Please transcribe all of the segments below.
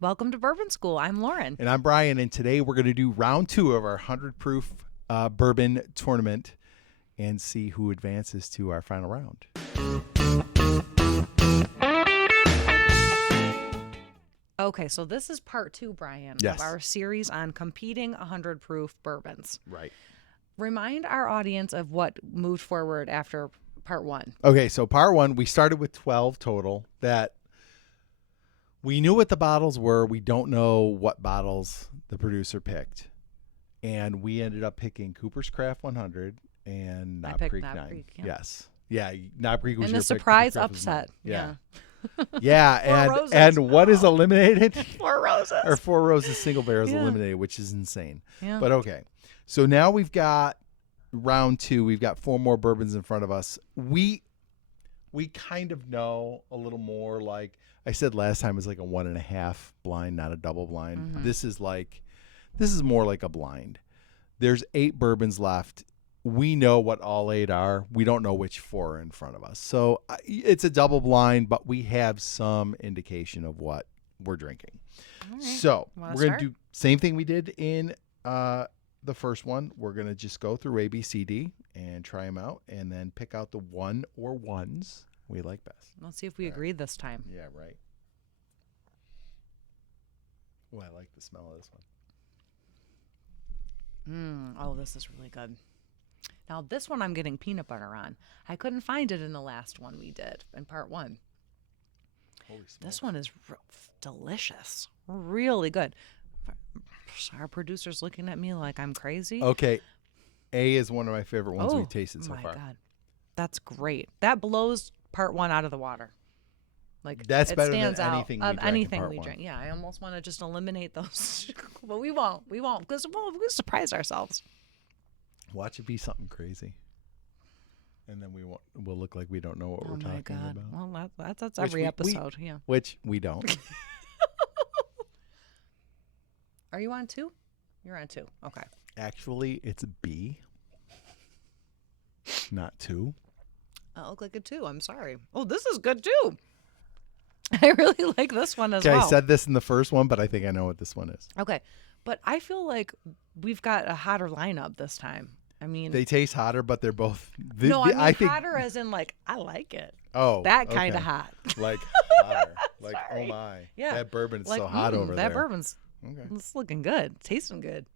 Welcome to Bourbon School. I'm Lauren. And I'm Brian, and today we're going to do round 2 of our 100 proof bourbon tournament and see who advances to our final round. Okay, so this is part 2, Brian, Yes. of our series on competing 100 proof bourbons. Right. Remind our audience of what moved forward after part 1. Okay, so part 1, we started with 12 total. That we knew what the bottles were. We don't know what bottles the producer picked. And we ended up picking Cooper's Craft 100 and Knob Creek 9. Creek, yeah. Yes. Yeah, Knob Creek was And your the pick. surprise Cooper's Craft was mine. upset. Yeah. Yeah, Roses. and what is eliminated? 4 roses. Or 4 roses single barrels Yeah. eliminated, which is insane. Yeah. But okay. So now we've got round 2. We've got 4 more bourbons in front of us. We kind of know a little more. Like I said last time, it's like a 1.5 blind, not a double blind. Mm-hmm. This is more like a blind. There's 8 bourbons left. We know what all 8 are. We don't know which 4 are in front of us. So it's a double blind, but we have some indication of what we're drinking. All right. So Wanna we're going start? to do same thing we did in the first one. We're going to just go through A, B, C, D and try them out and then pick out the one or ones we like best. Let's see if we agreed this time. Yeah, right. Oh, I like the smell of this one. Oh, this is really good. Now, this one I'm getting peanut butter on. I couldn't find it in the last one we did in part 1. Holy smokes. This one is delicious. Really good. Our producer's looking at me like I'm crazy. Okay. A is one of my favorite ones we've tasted so my far. God. That's great. That blows part 1 out of the water. Like That's it better than stands out anything we of drank in anything part we 1. drink. Yeah, I almost want to just eliminate those. But we won't. We won't because we'll surprise ourselves. Watch it be something crazy. And then we'll look like we don't know what we're talking about. Well, that's Which every we- episode. Yeah. Which we don't. Are you on 2? You're on 2. Okay. Actually, it's B, not 2. I look like a 2. I'm sorry. Oh, this is good too. I really like this one as Okay, well. I said this in the first one, but I think I know what this one is. Okay. But I feel like we've got a hotter lineup this time. I mean, They taste hotter, but they're both. I mean hotter as in like I like it. Oh, That kind of okay. hot. Like hotter. Like Sorry. oh my. Yeah. That bourbon is Like, so hot over there. that bourbon's Okay. it's looking good. Tasting good.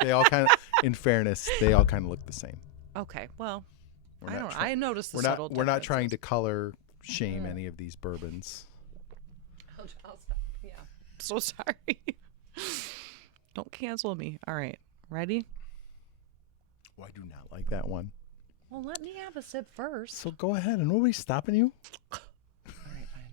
They all kind of, in fairness, they all kind of look the same. Okay. Well, We're I not don't. try- I noticed the We're subtle not. We're not trying to differences. color shame any of these bourbons. I'll stop. Yeah. So sorry. Don't cancel me. All right. Ready? Oh, I do not like that one. Well, let me have a sip first. So go ahead, and nobody's stopping you. All right, fine.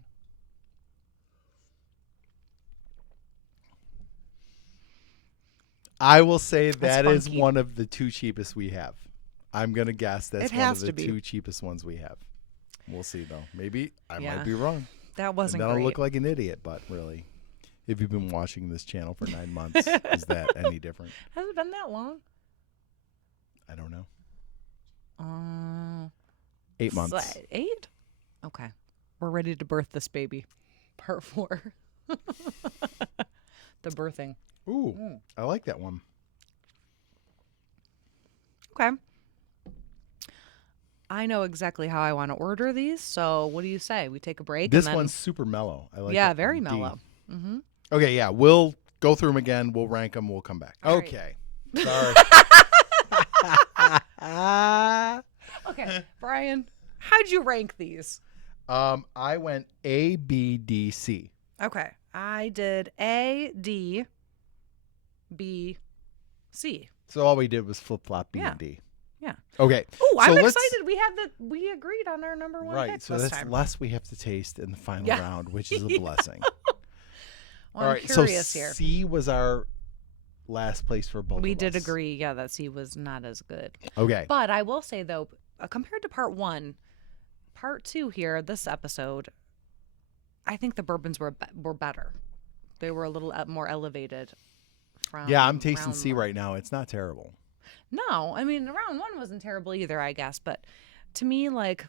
I will say that is funky. one of the 2 cheapest we have. I'm gonna guess that's It one of has the to be. 2 cheapest ones we have. We'll see though. Maybe I Yeah. might be wrong. That wasn't And I don't great. look like an idiot, but really, if you've been watching this channel for 9 months, is that any different? Has it been that long? I don't know. 8 8 months. 8? Okay. We're ready to birth this baby. Part 4. The birthing. Ooh, I like that one. Okay. I know exactly how I want to order these. So what do you say? We take a break? This and then, one's super mellow. I like. yeah, that very one. D. mellow. Mm-hmm. Okay, yeah, we'll go through them again. We'll rank them. We'll come back. All right. Okay. Sorry. Okay, Brian, how'd you rank these? I went A, B, D, C. Okay, I did A, D, B, C. So all we did was flip flop B Yeah. and D. Yeah. Okay. Oh, I'm so let's- excited. We agreed on our number 1 Right. pick So this that's time. less we have to taste in the final Yeah. round, which is a Yeah. blessing. Well, All I'm right. curious So here. C was our last place for both. We of did us. agree, yeah, that C was not as good. Okay. But I will say, though, compared to part 1, part 2 here, this episode, I think the bourbons were better. They were a little more elevated. From Yeah, I'm tasting round C 1. right now. It's not terrible. No, I mean, round 1 wasn't terrible either, I guess. But to me, like,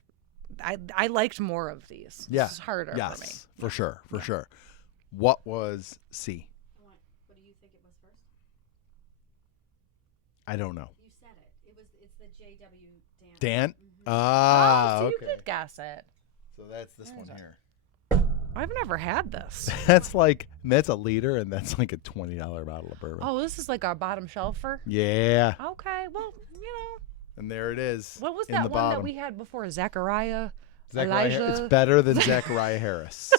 I liked more of these. Yeah. This is harder Yes, for me. for sure. For sure. What was C? What do you think it was first? I don't know. You said it. It's the JW Dan. Dan? Mhm. Ah, so okay. you did guess it. So that's this one here. I've never had this. That's a liter, and that's like a $20 bottle of bourbon. Oh, this is like our bottom shelfer. Yeah. Okay, well, And there it is. what was in that the one bottom. that we had before? Zachariah. Zachariah, it's Elijah. better than Zachariah Harris.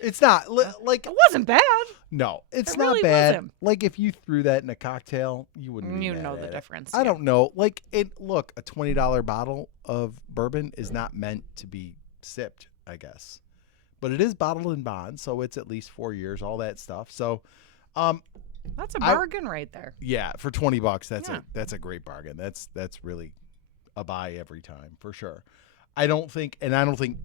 It's not like It wasn't bad. no, it's It not really bad. wasn't. Like if you threw that in a cocktail, you wouldn't. Be You mad know at the it. difference. I yeah. don't know. Like look, a $20 bottle of bourbon is not meant to be sipped, I guess, but it is bottled in bond, so it's at least 4 years, all that stuff. So, That's a bargain right there. yeah, for $20, Yeah. that's a great bargain. That's really a buy every time for sure. I don't think,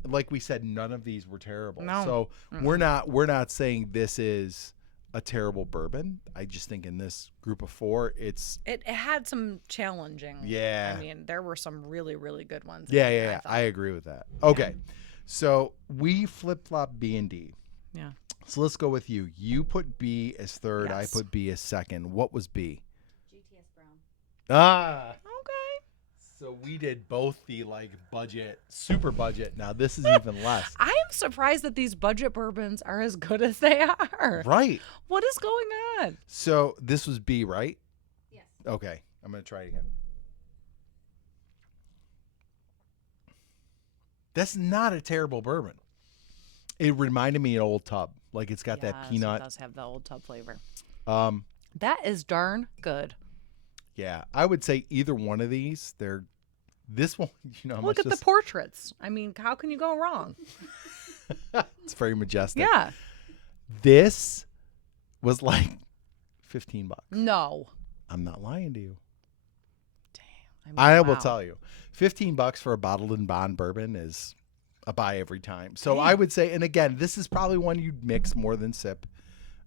like we said, none of these were terrible. No. So we're not saying this is a terrible bourbon. I just think in this group of 4, it had some challenging. Yeah. I mean, there were some really, really good ones. yeah. thought. I agree with that. Okay, so we flip flop B and D. Yeah. So let's go with you. You put B as third. Yes. I put B as second. What was B? GTS Brown. Ah. Okay. So we did both the budget, super budget. Now this is even less. I am surprised that these budget bourbons are as good as they are. Right. What is going on? So this was B, right? Yes. Okay. I'm going to try it again. That's not a terrible bourbon. It reminded me of Old Tub. Like it's got that Yes, peanut. It does have the old tub flavor. Um, That is darn good. yeah, I would say either one of these. This one, how Look much at the portraits. I mean, how can you go wrong? it's very majestic. Yeah. This was like $15. No. I'm not lying to you. Damn. I will wow. tell you, $15 for a bottled in bond bourbon is a buy every time. So Hey. I would say, and again, this is probably one you'd mix more than sip.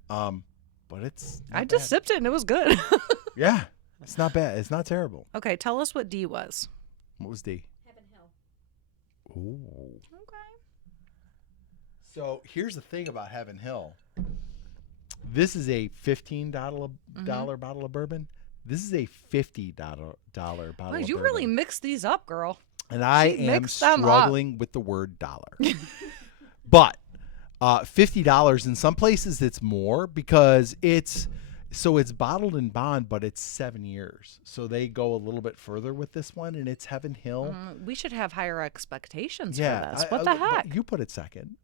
But it's not I just bad. sipped it and it was good. Yeah, it's not bad. It's not terrible. Okay, tell us what D was. What was D? Heaven Hill. Ooh. Okay. So here's the thing about Heaven Hill. This is a $15 bottle of bourbon. This is a $50 bottle Well, of you bourbon. really mixed these up, girl. And I She am mixed them up. struggling with the word dollar. But $50 in some places it's more because it's bottled in bond, but it's 7 years. So they go a little bit further with this one, and it's Heaven Hill. We should have higher expectations Yeah, for this. What the but heck? you put it second.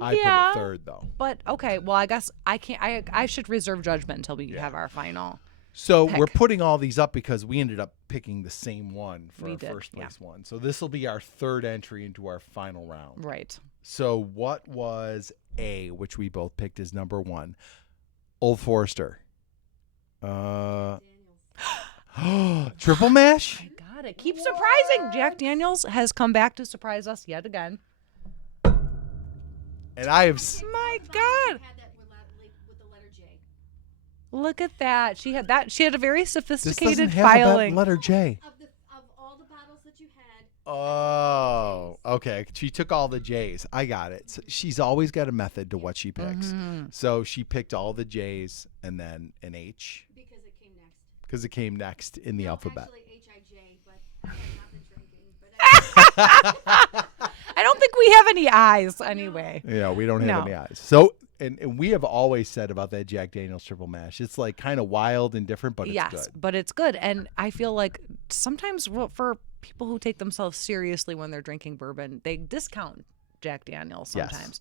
I Yeah. put it third though. But okay, well, I guess I can't. I should reserve judgment until we have our final. So pick. we're putting all these up because we ended up picking the same one for We our did, first yeah. place one. So this will be our third entry into our final round. Right. So what was A, which we both picked as number 1? Old Forester. Daniels. Triple mash? I got it. Keep surprising. Jack Daniels has come back to surprise us yet again. And I have My God. Had that with the letter J. Look at that. She had that. She had a very this sophisticated doesn't have filing. that letter J. Of all the bottles that you had. Oh, okay. She took all the J's. I got it. So she's always got a method to what she picks. Mm-hmm. So she picked all the J's and then an H Because it came next. because it came next in the alphabet. Actually, H-I-J, but I have not been drinking. But I don't think we have any eyes anyway. Yeah, we don't have No. any eyes. So, and we have always said about that Jack Daniel's triple mash, it's like kind of wild and different, but it's Yes, good. but it's good. And I feel like sometimes for people who take themselves seriously when they're drinking bourbon, they discount Jack Daniels Yes. sometimes.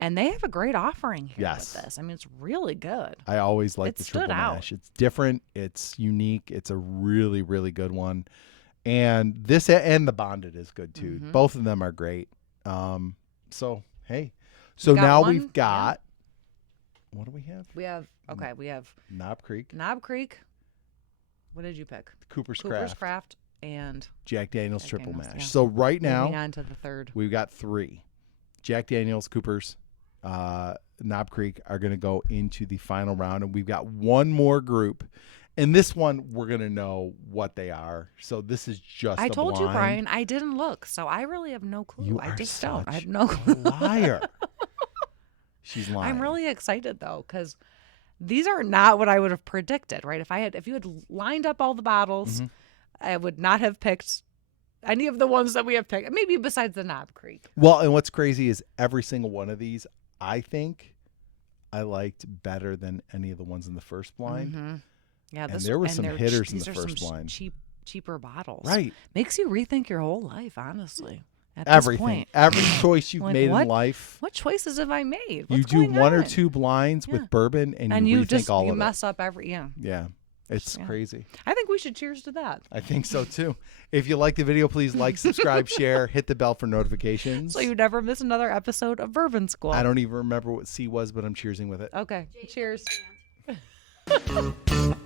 And they have a great offering here Yes. with this. I mean, it's really good. I always like It the stood triple out. mash. It's different. It's unique. It's a really, really good one. And this and the bonded is good too. Mhm. Both of them are great. So hey, so got now one? we've got what do we have? We have Knob Creek, Knob Creek. What did you pick? Cooper's Cooper's Craft, Craft and Jack Daniel's Jack triple Daniel's, mash. yeah. So right moving now on to the third. we've got 3. Jack Daniel's, Cooper's, Knob Creek are going to go into the final round, and we've got one more group. And this one, we're going to know what they are. So this is just I a told you, blind. Brian, I didn't look, so I really have no clue. You I are just don't. I such have no clue. a liar. She's lying. I'm really excited though, because these are not what I would have predicted, right? If you had lined up all the bottles, I would not have picked any of the ones that we have picked. Maybe besides the Knob Creek. Well, and what's crazy is every single one of these, I think, I liked better than any of the ones in the first blind. Yeah, And there were some hitters in the these are first some blind. cheaper bottles. Right. Makes you rethink your whole life, honestly. At Everything. this point. Every choice you've Like, made what- in life. What choices have I made? You What's do going one or on? two blinds Yeah. with bourbon and you rethink just all you of mess up every it. Yeah. It's Yeah. crazy. I think we should cheers to that. I think so too. If you like the video, please like, subscribe, share, hit the bell for notifications. So you never miss another episode of Bourbon School. I don't even remember what C was, but I'm cheersing with it. Okay. Cheers. And